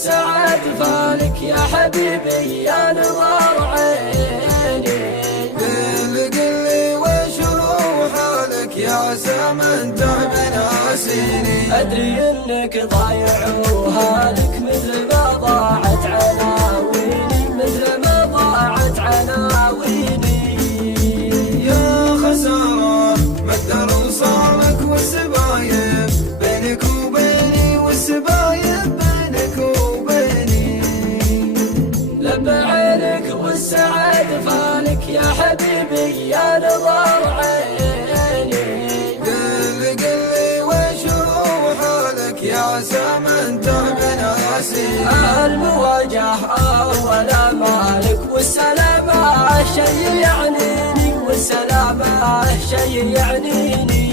والسعد فالك يا حبيبي يا نظر عيني. قلي وش هو حالك يا زمن تعبنا سنين. أدري إنك ضايع وهالك مثل ما ضاعت عناويني، مثل ما ضاعت عناويني. يا خسارة مقدر وصالك والسبايب بينك وبيني، والسبايب بينك وبيني. لب عينك والسعد فالك يا حبيبي يا نظر عيني. قلي وش هو حالك يا زمن تعبنا سنين. المواجهة أول مالك والسلامة شي يعنيني، والسلامة شي يعنيني.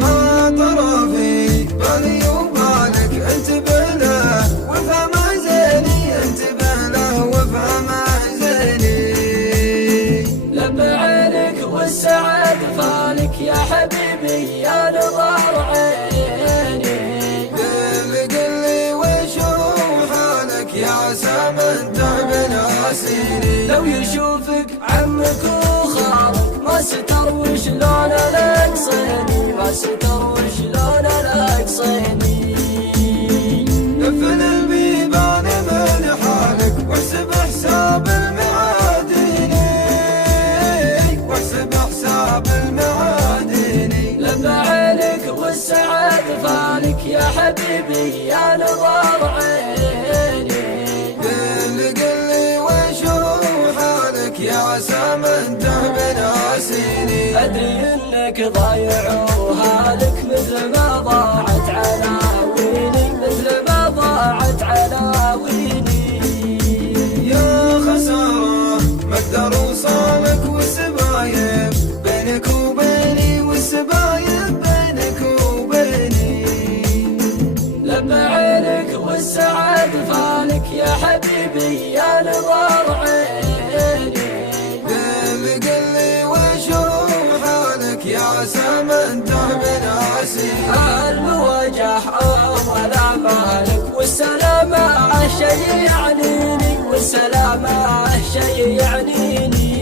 ما ترى في بالي وبالك انتبه له وافهم زيني، انتبه له وافهم زيني. لب عينك والسعد فالك يا حبيبي يا نظر عيني. قلي وش هو حالك يا زمن تعبنا سنين. لو يشوفك عمك وخالك ما ستر وشلون الاقصيني، ما ستر وشلون الاقصيني. قفل البيبان من حالك واحسب حساب المعادني، واحسب حساب المعادني. لب عينك والسعد فالك يا حبيبي يا نظر عيني. قلي وش هو حالك يا زمن تعبنا سنين. أدري إنك ضايع وهالك مثل ما ضاعت عناويني، مثل ما ضاعت عناويني. يا خسارة مقدر وصالك والسبايب بينك وبيني، والسبايب بينك وبيني. لب عينك والسعد فالك يا حبيبي يا نظر عيني. قلي وش هو حالك يا زمن تعبنا سنين. المواجهة أول مالك والسلامة شي يعنيني، والسلامة شي يعنيني.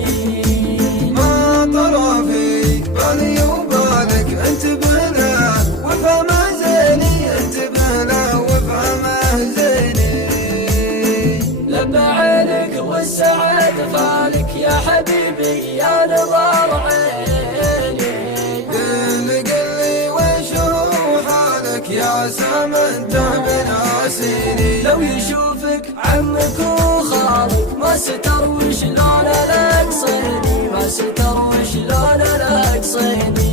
ما ترى في بالي وبالك انتبه له وافهم زيني، انتبه له وافهم زيني. لب عينك والسعد فالك يا حبيبي يا نظر عيني. قلي وش هو حالك يا زمن تعبنا سنين. لو يشوفك عمك وخالك ما ستر وشلون الاقصيني، ما ستر وشلون الاقصيني.